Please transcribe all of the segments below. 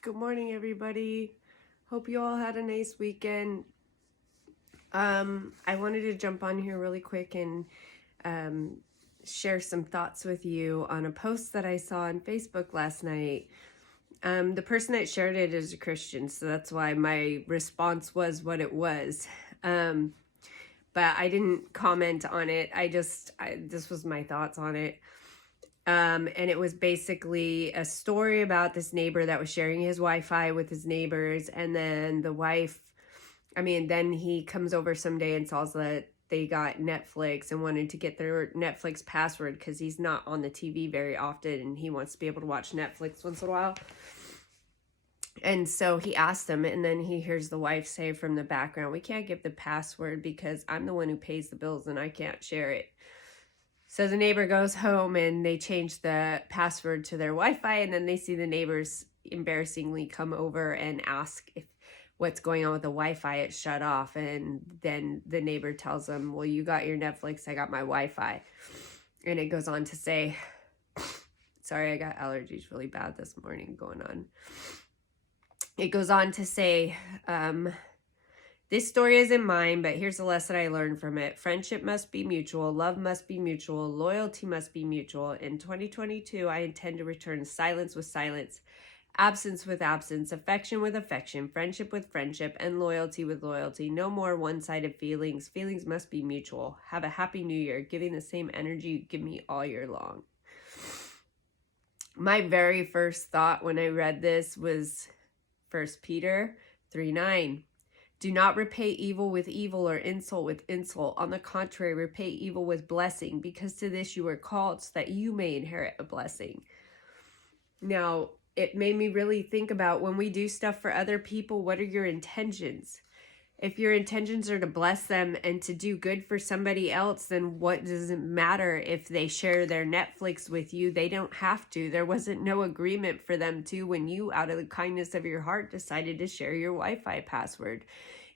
Good morning, everybody. Hope you all had a nice weekend. I wanted to jump on here really quick and um, share some thoughts with you on a post that I saw on Facebook last night. The person that shared it is a Christian, so that's why my response was what it was. But I didn't comment on it. This was my thoughts on it. And it was basically a story about this neighbor that was sharing his Wi-Fi with his neighbors, and then then he comes over someday and saws that they got Netflix and wanted to get their Netflix password because he's not on the TV very often and he wants to be able to watch Netflix once in a while. And so he asked them, and then he hears the wife say from the background, "We can't give the password because I'm the one who pays the bills and I can't share it." So the neighbor goes home and they change the password to their Wi-Fi, and then they see the neighbors embarrassingly come over and ask if what's going on with the Wi-Fi. It's shut off, and then the neighbor tells them, "Well, you got your Netflix, I got my Wi-Fi." And it goes on to say, sorry, I got allergies really bad this morning going on. It goes on to say, this story isn't mine, but here's a lesson I learned from it. Friendship must be mutual. Love must be mutual. Loyalty must be mutual. In 2022, I intend to return silence with silence, absence with absence, affection with affection, friendship with friendship, and loyalty with loyalty. No more one-sided feelings. Feelings must be mutual. Have a happy new year, giving the same energy you give me all year long. My very first thought when I read this was 1 Peter 3:9. Do not repay evil with evil or insult with insult. On the contrary, repay evil with blessing, because to this you were called, so that you may inherit a blessing. Now, it made me really think about when we do stuff for other people, what are your intentions? If your intentions are to bless them and to do good for somebody else, then what does it matter if they share their Netflix with you? They don't have to. There wasn't no agreement for them to when you, out of the kindness of your heart, decided to share your Wi-Fi password.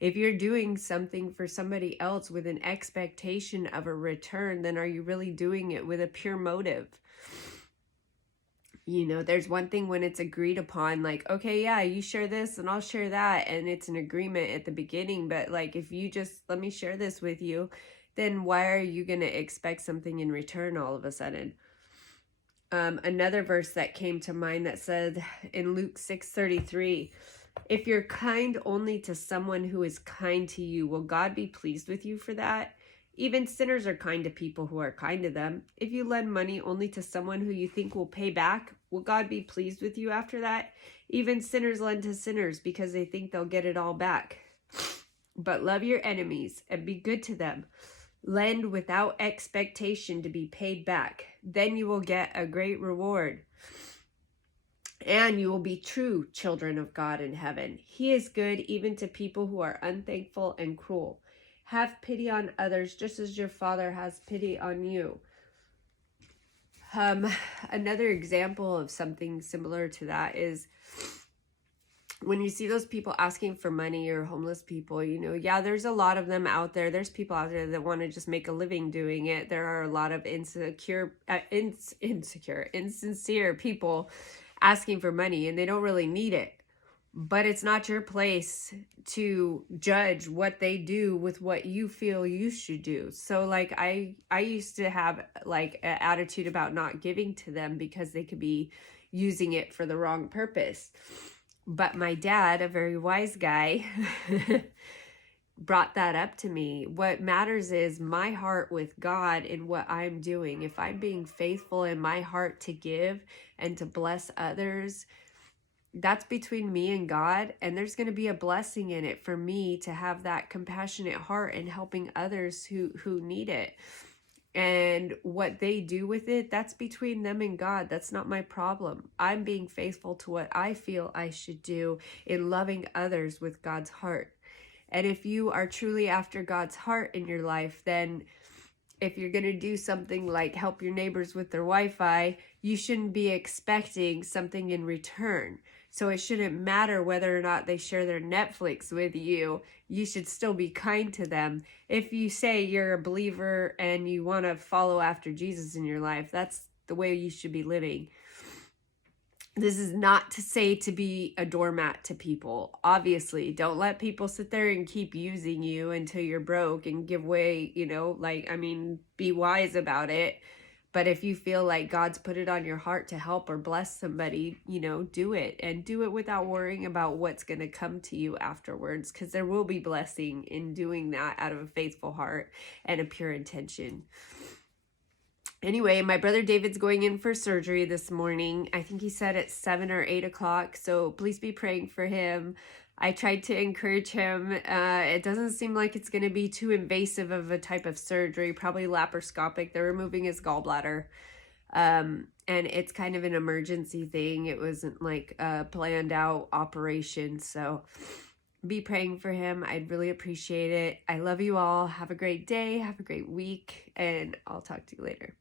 If you're doing something for somebody else with an expectation of a return, then are you really doing it with a pure motive? You know, there's one thing when it's agreed upon, like, okay, yeah, you share this and I'll share that, and it's an agreement at the beginning. But like, if you just let me share this with you, then why are you going to expect something in return all of a sudden? Another verse that came to mind that said in Luke 6:33, if you're kind only to someone who is kind to you, will God be pleased with you for that? Even sinners are kind to people who are kind to them. If you lend money only to someone who you think will pay back, will God be pleased with you after that? Even sinners lend to sinners because they think they'll get it all back. But love your enemies and be good to them. Lend without expectation to be paid back. Then you will get a great reward. And you will be true children of God in heaven. He is good even to people who are unthankful and cruel. Have pity on others just as your Father has pity on you. Another example of something similar to that is when you see those people asking for money, or homeless people, you know, yeah, there's a lot of them out there. There's people out there that want to just make a living doing it. There are a lot of insincere people asking for money, and they don't really need it. But it's not your place to judge what they do with what you feel you should do. So like I used to have like an attitude about not giving to them because they could be using it for the wrong purpose. But my dad, a very wise guy, brought that up to me. What matters is my heart with God in what I'm doing. If I'm being faithful in my heart to give and to bless others, that's between me and God, and there's going to be a blessing in it for me to have that compassionate heart and helping others who need it. And what they do with it, that's between them and God. That's not my problem. I'm being faithful to what I feel I should do in loving others with God's heart. And if you are truly after God's heart in your life, then if you're going to do something like help your neighbors with their Wi-Fi, you shouldn't be expecting something in return. So it shouldn't matter whether or not they share their Netflix with you. You should still be kind to them. If you say you're a believer and you want to follow after Jesus in your life, that's the way you should be living. This is not to say to be a doormat to people. Obviously, don't let people sit there and keep using you until you're broke and give way, like, I mean, be wise about it. But if you feel like God's put it on your heart to help or bless somebody, do it, and do it without worrying about what's going to come to you afterwards, because there will be blessing in doing that out of a faithful heart and a pure intention. Anyway, my brother David's going in for surgery this morning. I think he said at 7 or 8 o'clock. So please be praying for him. I tried to encourage him. It doesn't seem like it's going to be too invasive of a type of surgery, probably laparoscopic. They're removing his gallbladder. And it's kind of an emergency thing. It wasn't like a planned out operation. So be praying for him. I'd really appreciate it. I love you all. Have a great day. Have a great week. And I'll talk to you later.